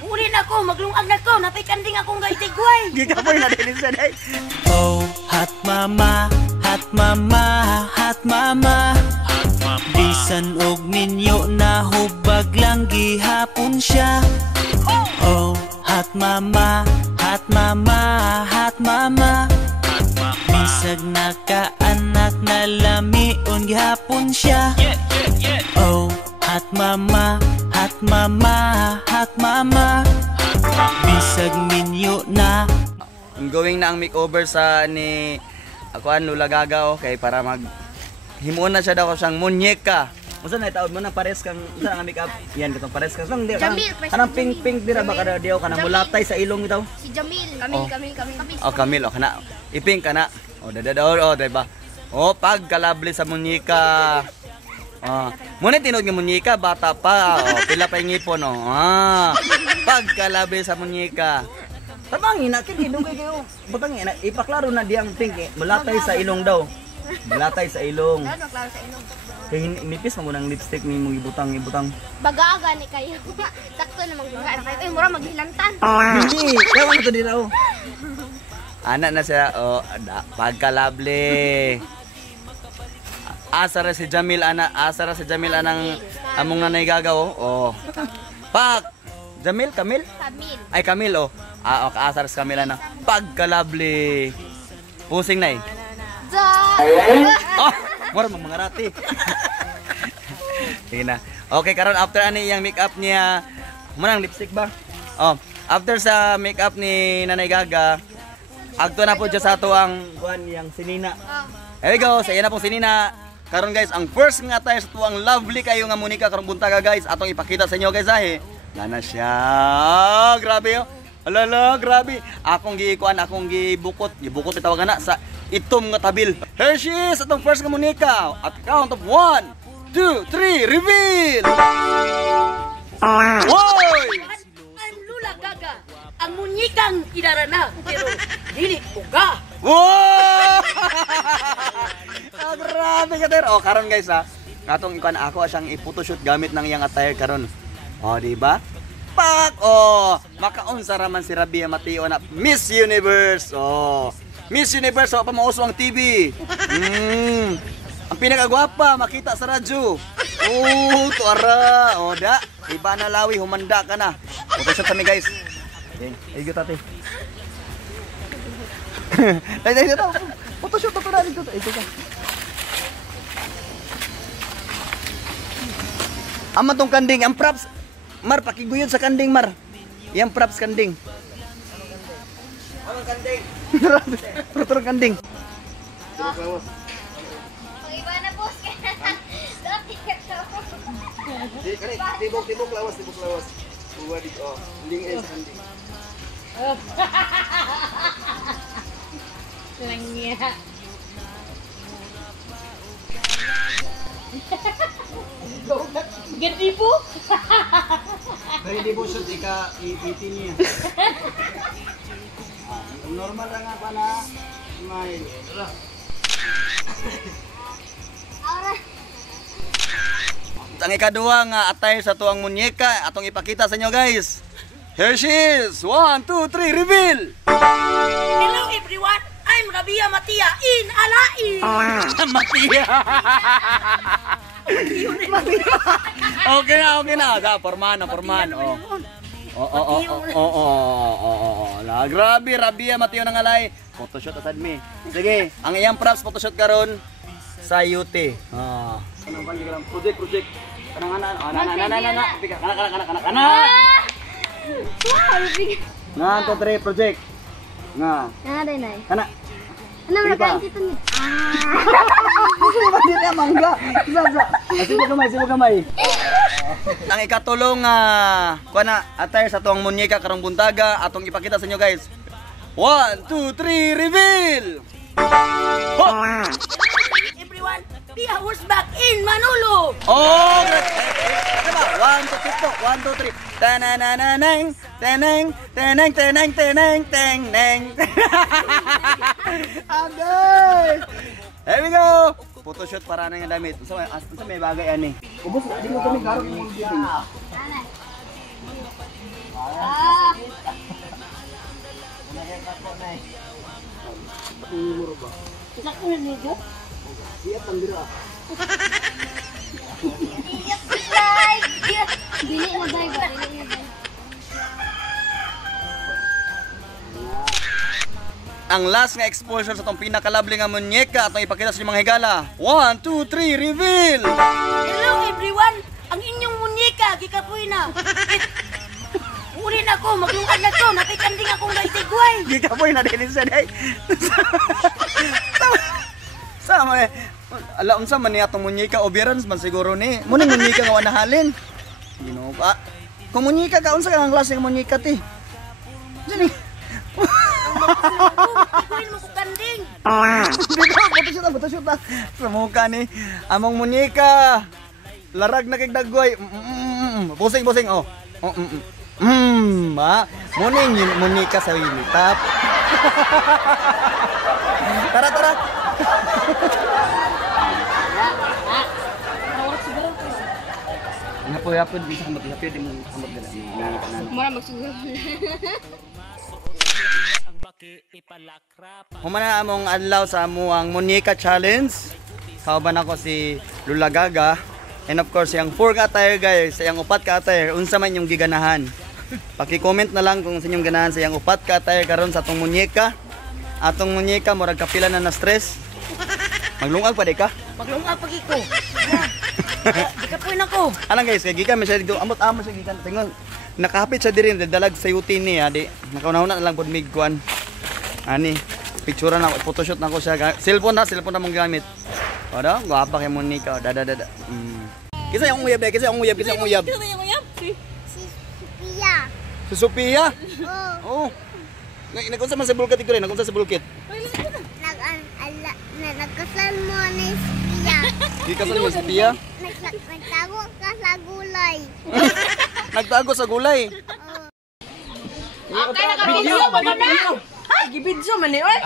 Uli na ko, maglungag na ko, napay kanding akong gaitigway. Gigapoy na din sa day. Oh, hot mama, hot mama, hot mama. Bisan og ninyo na hubag lang gihapon siya. Oh, hot mama, hot mama, hot mama. Bisag nakaanak na lamion gihapon siya. Oh, hot mama, hot mama, hot mama. Bisag ninyo na. Going na ang makeover sa ni Akuan Lula Gaga okay para mag himuon na siya daw siyang munyeka. Unsa na itaod mo na pares kang unsa nga makeup? Yan katong pares kang lang di. Kanang pink dira ba kada diaw kanang mulatay sa ilong bitaw? Si Jamil. Kami. Oh, Camille, oh, kana. Ipink ka na. Oh, oh, diba? Oh, pagkalabli sa munyika. Muna tinud nga munyika, bata pa. Oh, pila pa yung ngipon, oh. Pagkalabli sa munyika. Tabangin na, kinidugay kayo. Batangin na, ipaklaro na diyang pink eh. Mulatay sa ilong daw. Mulatay sa ilong. Ano klaro sa ilong? Kaya nipis mo ng lipstick ni mong ibutang. Bagaga ni kayo. Sakto na magbaga. Ay, mura maghilantan. Hindi, kaya mo ito din ako. Anak na siya, oh, pagkalabli. Asara si Jamil anang among nanay gagaw, oh. Pak, Jamil, Camille? Ay, Camille, oh. Oh, kaasar si Camille na. Pagkalabli. Pusing na eh. Oh, mura mga rati. Sige na. Okay, karon after ani yung makeup niya, manang lipstick ba? Oh, after sa makeup ni Nanay Gaga, agto na po dyan sa ato ang buwan yang sinina. Here we go, sa iya na pong sinina. Karon guys, ang first nga tayo sa tuwang lovely kayo nga Monica karong buntaga guys, atong ipakita sa inyo guys ahe. Nana siya. Grabe yo. Alala, grabe. Akong giikuan, akong gibukot itawag na sa itom nga tabil. Here she is, atong first nga Monica. At count of 1, 2, 3, reveal! Hoy! Ang Lula Gaga, ang munyikang idarana, pero dili uga. Wow! Grabe ka der. Oh, karon guys ha. Katong ikuan ako siyang i-photoshoot gamit ng iyang attire karon. Oh, di ba? Pak! Oh, makaunsa raman si Rabia Mateo na Miss Universe. Oh. Miss Universe pa mauso ang TV. Ang pinakagwapa makita sa radyo. Oh, tuara. Oh, da. Iba na lawi humanda ka na. Photoshoot kami guys. Okay, igo tate. Dai daw. Photoshoot to na dito. Ito ka. Ama tong kanding, ang props. Mar, pakiguyod sa kanding, Mar. Yang props kanding. Anong kanding? Turun kanding. Iba na po. Tibok lawas. Buwa di oh, ling is kanding. Langya. Gandi po? Hindi po shoot ika iti niya. Normal lang nga pa na smile. Ang ikaduha nga attire sa tuwang munyeka atong ipakita sa inyo guys. Here she is. 1, 2, 3, reveal. Hello everyone, I'm Rabia Matia in Alai. Matia. Okay na. Da, porman. Grabe, Rabia Mateo ng Alay. Photoshoot asad mi. Sige, ang iyang props photoshoot karon sa UT. Kanang pandigalang project. Kanang ana. Nga to 3 project. Nga. Nay. Kana. Ano na kain dito ni? Hindi na mangga. Sibo kamay. Ang ikatulong kuha na attire sa tuwang munyeka karong buntaga atong ipakita sa inyo guys. 1, 2, 3, reveal! Everyone, be a horseback in Manolo. Oh! Ano ba? 1, 2, TikTok. 1, 2, 3. Tananananeng, teneng. Agay! There we go! Photoshoot para na yung damit. So may bagay yan eh. Ubus, di mo kami garot mo dito. Sakto na niyo. Dili na day ba? Dili na day. Ang last nga exposure sa itong pinakalabli nga munyeka atong ipakita sa inyong mga higala. 1, 2, 3, reveal! Hello everyone! Ang inyong munyeka, gikapoy na. Uli na ko, maglungkad na to. Nakikanding akong naitigway. Gikapoy na din siya day. Sama eh. Ala unsa man ni atong munyeka obirans man siguro ni. Muna munyeka nga wanahalin. Ginoo pa. Kung munyeka ka unsa ka ang klase nga munyeka ti? Dili. Kuhin mo ko kanding. Buto-shoot na. Sa mukha ni. Among munyeka. Larag na kay dagway. Busing. Oh. Muning yung munyeka sa wilitap. Tara. Hapon bisa hapon di mo hambot gala. Mura magsugal. Humana among adlaw sa amuang munyeka challenge. Kauban ako si Lula Gaga. And of course, yung 4 ka-attire guys, yung 4 ka-attire, unsa man yung giganahan. Paki-comment na lang kung sa inyong ganahan sa yung 4 ka-attire karon sa atong munyeka. Atong munyeka murag kapila na stress. Maglungag pa di ka? Maglungkad pagi ko. Gikapoy na ko. Anong guys, kay gikan siya dito, amot-amot siya gikan. Tingnan, nakahapit siya diri dalag sa yutin niya, di. Nakauna-una na lang pod migkuan. Ani, picture na ako, photoshoot na ako siya. Cellphone na mong gamit. Oda, guwapa kay Monica. Dada. Kisa yung uyab. Si Sophia. Si Sophia? Oh. Oh. Nagunsa man sa bulkit ikaw rin, nagunsa sa bulkit. Nagkasal mo ni Sophia. Di ka sa Sophia? Nagtago ka sa gulay. Nagtago sa gulay. Okay, naka-video ba na? Ay, gibidyo man eh, oy.